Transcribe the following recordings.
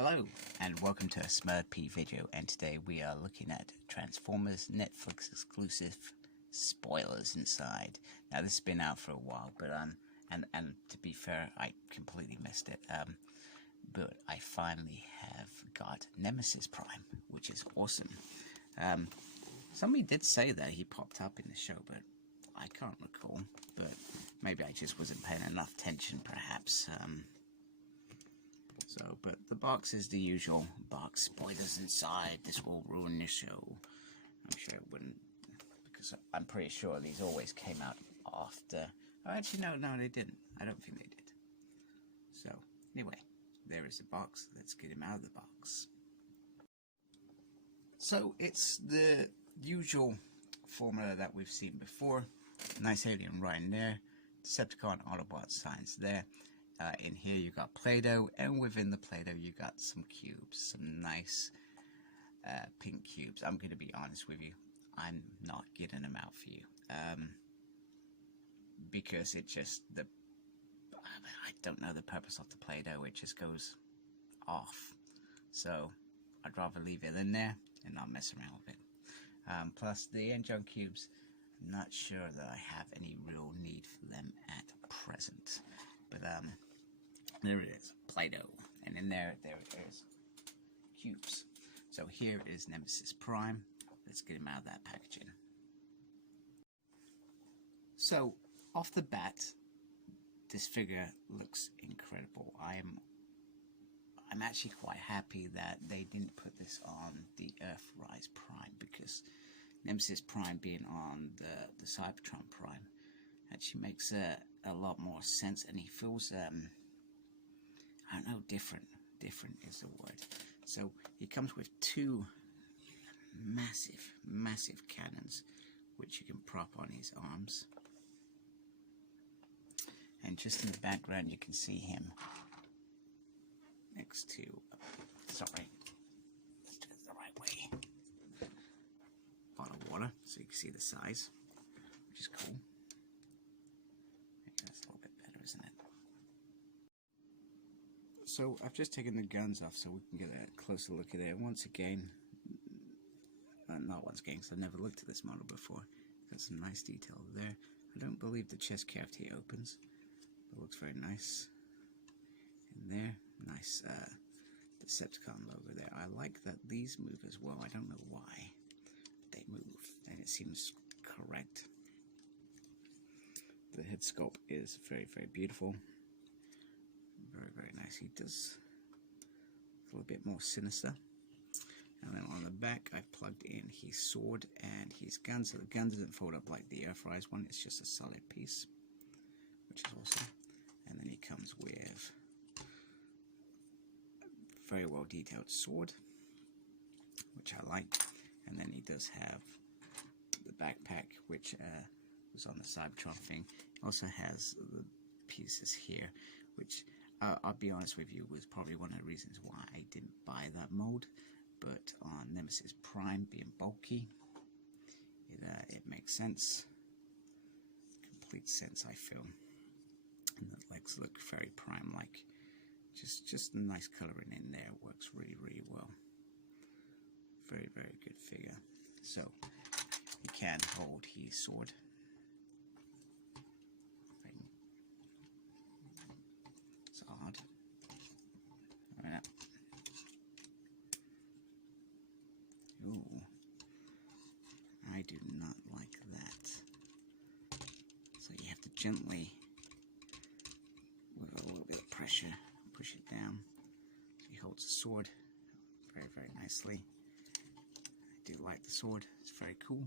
Hello and welcome to a SmurP video, and today we are looking at Transformers Netflix exclusive spoilers inside. Now this has been out for a while, but and to be fair, I completely missed it. But I finally have got Nemesis Prime, which is awesome. Somebody did say that he popped up in the show, but I can't recall. But maybe I just wasn't paying enough attention, perhaps. But the box is the usual box. Spoilers inside. This will ruin the show. I'm sure it wouldn't, because I'm pretty sure these always came out after. Oh, actually, no, they didn't. I don't think they did. So, anyway, there is the box. Let's get him out of the box. So, it's the usual formula that we've seen before. Nice alien right in there. Decepticon, Autobot signs there. In here you got Play-Doh, and within the Play-Doh you got some cubes, some nice pink cubes. I'm going to be honest with you, I'm not getting them out for you, because it just, I don't know the purpose of the Play-Doh, it just goes off, so I'd rather leave it in there and not mess around with it. Plus the Engine cubes, I'm not sure that I have any real need for them at present, but there it is, Play-Doh, and in there is cubes. So here is Nemesis Prime. Let's get him out of that packaging. So off the bat, this figure looks incredible. I'm actually quite happy that they didn't put this on the Earthrise Prime, because Nemesis Prime being on the Cybertron Prime actually makes a lot more sense, and he feels I don't know, different is the word. So he comes with two massive cannons, which you can prop on his arms. And just in the background you can see him next to, sorry, let's do it the right way. Bottle of water, so you can see the size, which is cool. That's a little bit better, isn't it? So I've just taken the guns off so we can get a closer look at it. Once again, not once again, because I've never looked at this model before. Got some nice detail there. I don't believe the chest cavity opens, but it looks very nice. In there, nice Decepticon logo there. I like that these move as well. I don't know why, but they move, and it seems correct. The head sculpt is very beautiful. Very nice. He does a little bit more sinister. And then on the back, I've plugged in his sword and his gun. So the gun doesn't fold up like the Earthrise one. It's just a solid piece, which is awesome. And then he comes with a very well detailed sword, which I like. And then he does have the backpack, which was on the Cybertron thing. He also has the pieces here, which I'll be honest with you, was probably one of the reasons why I didn't buy that mold. But on Nemesis Prime being bulky, it makes sense. Complete sense, I feel. And the legs look very Prime-like. Just a nice colouring in there. Works really well. Very good figure. So he can hold his sword. It's hard. Ooh, I do not like that. So you have to gently, with a little bit of pressure, push it down. So he holds the sword very nicely. I do like the sword, it's very cool.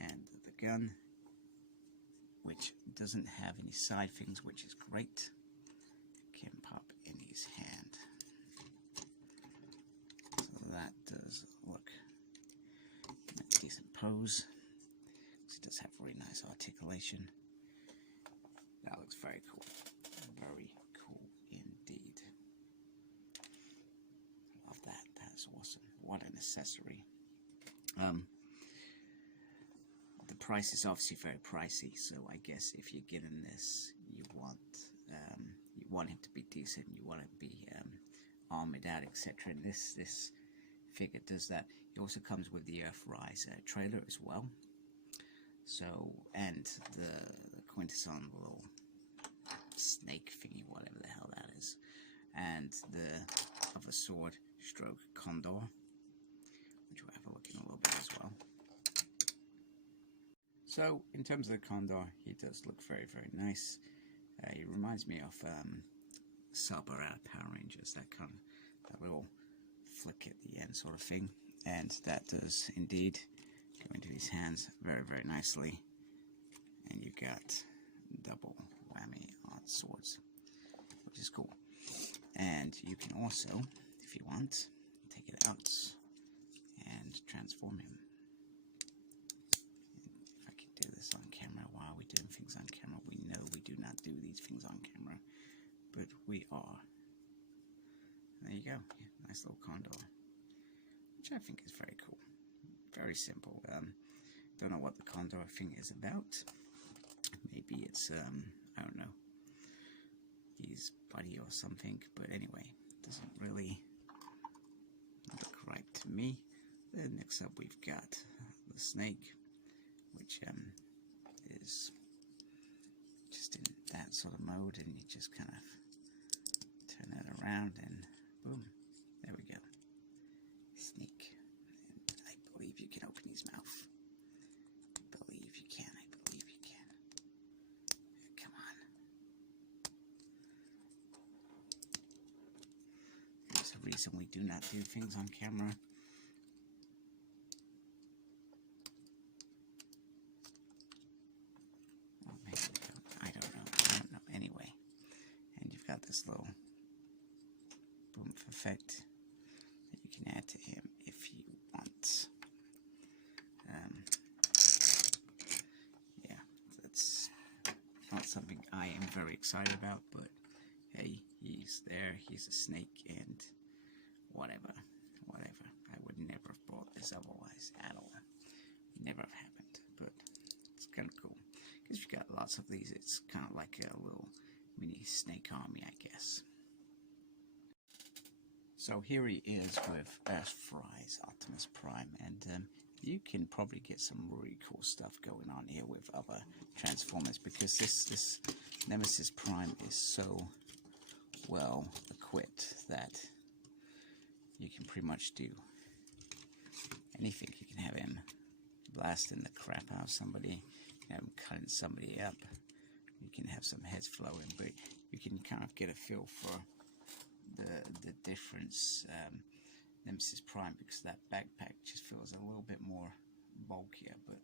And the gun, which doesn't have any side things, which is great, can pop in his hand. So that does look in a decent pose. It does have really nice articulation. That looks very cool. Very cool indeed. Love that. That's awesome. What an accessory. The price is obviously very pricey, so I guess if you're getting this, you want him to be decent. You want him to be armored out, etc. And this figure does that. It also comes with the Earthrise trailer as well. So, and the quintessential little snake thingy, whatever the hell that is, and the other sword stroke condor, which we'll have a look in a little bit as well. So, in terms of the condor, he does look very, very nice. He reminds me of Saber out of Power Rangers, that little flick at the end sort of thing, and that does indeed go into his hands very, very nicely. And you got double whammy on swords, which is cool. And you can also, if you want, take it out and transform him. If I can do this on camera, why are we doing things on camera? We know we do not do these things on camera, but we are. There you go. Yeah, nice little condor, which I think is very cool. Very simple. Don't know what the condor thing is about. Maybe it's I don't know, his buddy or something. But anyway, doesn't really look right to me. Then next up we've got the snake, which is just in that sort of mode, and you just kind of turn that around and boom, there we go. Snake. And I believe you can open his mouth. I believe you can. Come on. There's a reason we do not do things on camera. Oh, maybe I don't know. Anyway, and you've got this little boomph effect that you can add to him if you want. Yeah, that's not something I am very excited about, but hey, he's there, he's a snake, and whatever. I would never have bought this otherwise at all. Never have happened, but it's kind of cool. Because you've got lots of these, it's kind of like a little mini snake army, I guess. So here he is with Earthrise Optimus Prime, and you can probably get some really cool stuff going on here with other Transformers, because this Nemesis Prime is so well equipped that you can pretty much do anything. You can have him blasting the crap out of somebody, you can have him cutting somebody up, you can have some heads flowing, but you can kind of get a feel for the difference. Nemesis Prime, because that backpack just feels a little bit more bulkier, but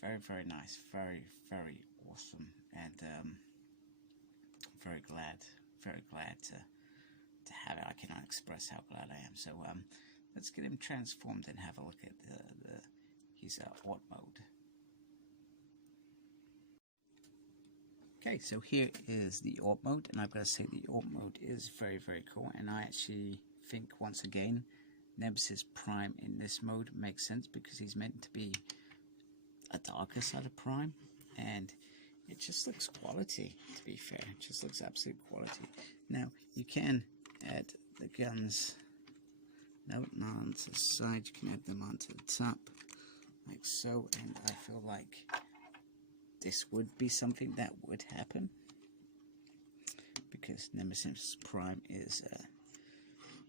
very, very nice, very, very awesome, and very glad to have it. I cannot express how glad I am. So let's get him transformed and have a look at his Ort mode. Okay, so here is the Ort mode, and I've got to say the Ort mode is very, very cool, and I actually think, once again, Nemesis Prime in this mode makes sense, because he's meant to be a darker side of Prime, and it just looks quality, to be fair. It just looks absolute quality. Now, you can add the guns not onto the side, you can add them onto the top, like so, and I feel like this would be something that would happen, because Nemesis Prime is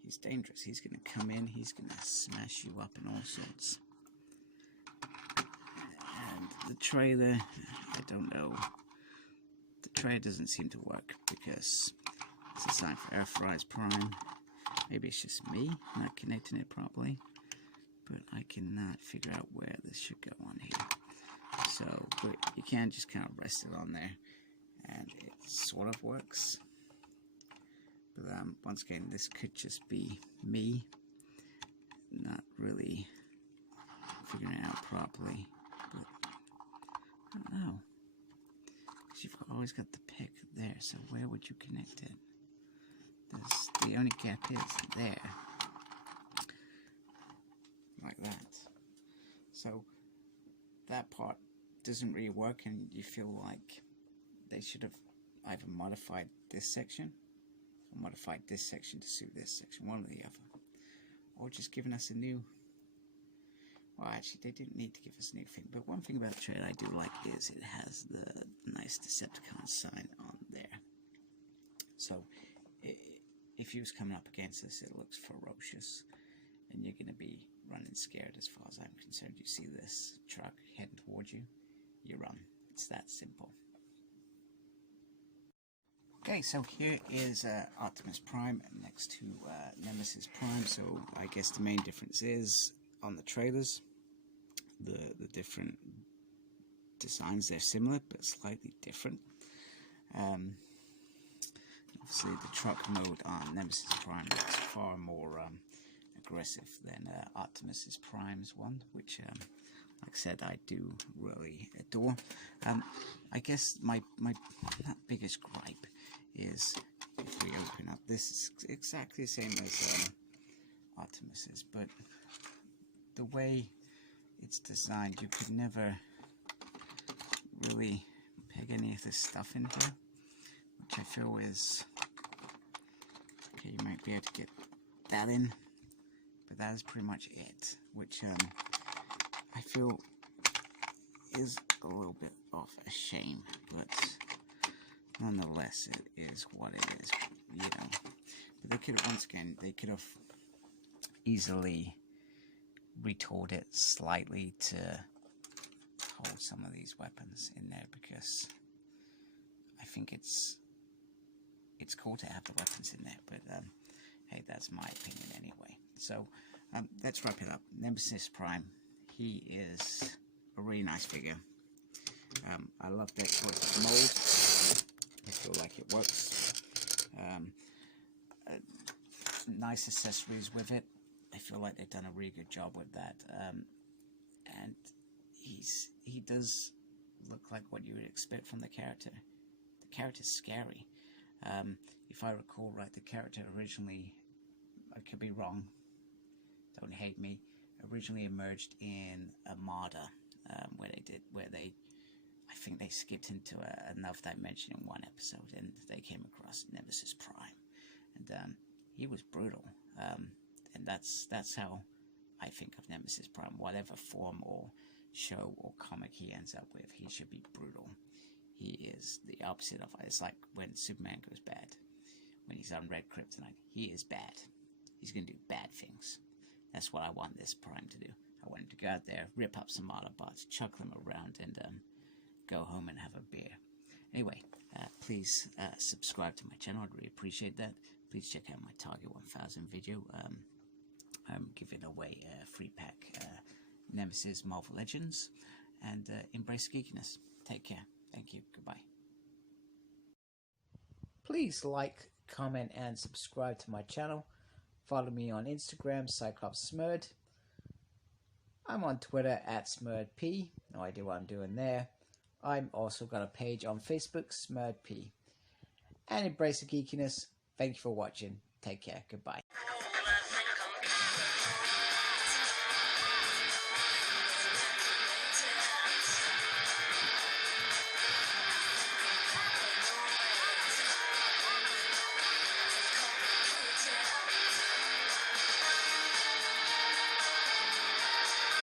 he's dangerous. He's going to come in, he's going to smash you up in all sorts. And the trailer, I don't know. The trailer doesn't seem to work, because it's designed for Earthrise Prime. Maybe it's just me not connecting it properly, but I cannot figure out where this should go on here. So, but you can just kind of rest it on there, and it sort of works. But once again, this could just be me not really figuring it out properly. But I don't know, because you've always got the pick there. So where would you connect it? The only gap is there, like that. So that part doesn't really work, and you feel like they should have either modified this section or modified this section to suit this section, one or the other. Or just giving us a new... Well, actually, they didn't need to give us a new thing. But one thing about the trailer I do like is it has the nice Decepticon sign on there. So, if you was coming up against this, it looks ferocious. And you're going to be running scared as far as I'm concerned. You see this truck heading towards you, you run. It's that simple. Okay, so here is Optimus Prime next to Nemesis Prime. So I guess the main difference is on the trailers, the different designs, they're similar but slightly different. Obviously the truck mode on Nemesis Prime is far more aggressive than Optimus Prime's one, which like I said, I do really adore. I guess my biggest gripe is if we open up, this is exactly the same as Optimus's, but the way it's designed, you could never really peg any of this stuff in here, which I feel is, okay, you might be able to get that in, but that is pretty much it, which I feel is a little bit of a shame, but nonetheless, it is what it is, you know. But they could have, once again, they could have easily retooled it slightly to hold some of these weapons in there, because I think it's cool to have the weapons in there, but hey, that's my opinion anyway. So let's wrap it up. Nemesis Prime, he is a really nice figure. I love that choice of mold. I feel like it works. Nice accessories with it. I feel like they've done a really good job with that. And he does look like what you would expect from the character. The character's scary. If I recall right, the character originally, I could be wrong, don't hate me, originally emerged in Armada, where they I think they skipped into another dimension in one episode, and they came across Nemesis Prime, and he was brutal, and that's how I think of Nemesis Prime. Whatever form or show or comic he ends up with, he should be brutal. He is the opposite of, it's like when Superman goes bad, when he's on Red Kryptonite, he is bad. He's going to do bad things. That's what I want this Prime to do. I want him to go out there, rip up some Autobots, chuck them around, and go home and have a beer. Anyway, please subscribe to my channel. I'd really appreciate that. Please check out my Target 1000 video. I'm giving away a free pack Nemesis Marvel Legends, and embrace geekiness. Take care. Thank you. Goodbye. Please like, comment, and subscribe to my channel. Follow me on Instagram, CyclopsSmurd. I'm on Twitter @SmurdP. No idea what I'm doing there. I'm also got a page on Facebook, SmurdP. And embrace the geekiness. Thank you for watching. Take care. Goodbye.